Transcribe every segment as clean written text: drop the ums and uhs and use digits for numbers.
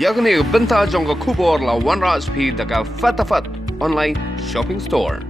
yakni bynta jongga Kupar Wanrap Chyne daga fatafat online shopping store.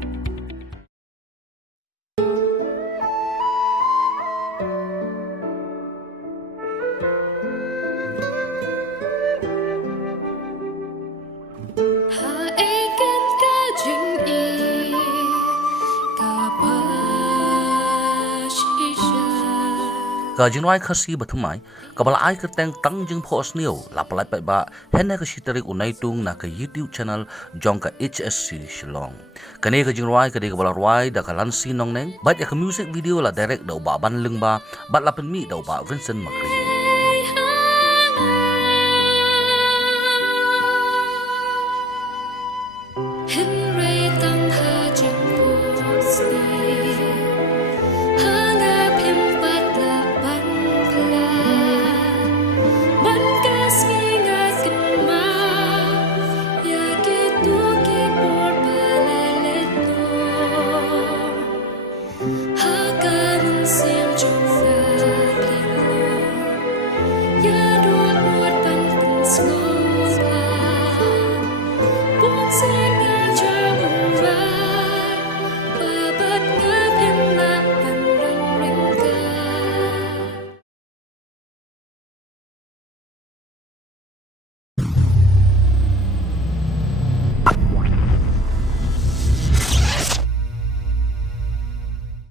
Ka RiKhasi bathumai kabala ai kerteng Tang Jingphohsniew la palai Paidbah henne ka shitarik unaitung na ka YouTube channel jong ka HSC Shillong. Kane ka Jingrwai ka de kabala rwai da ka Lancy Nongneng bat ya ka music video la direct da Ban Lyngba bat la penmi da Vincent Makri.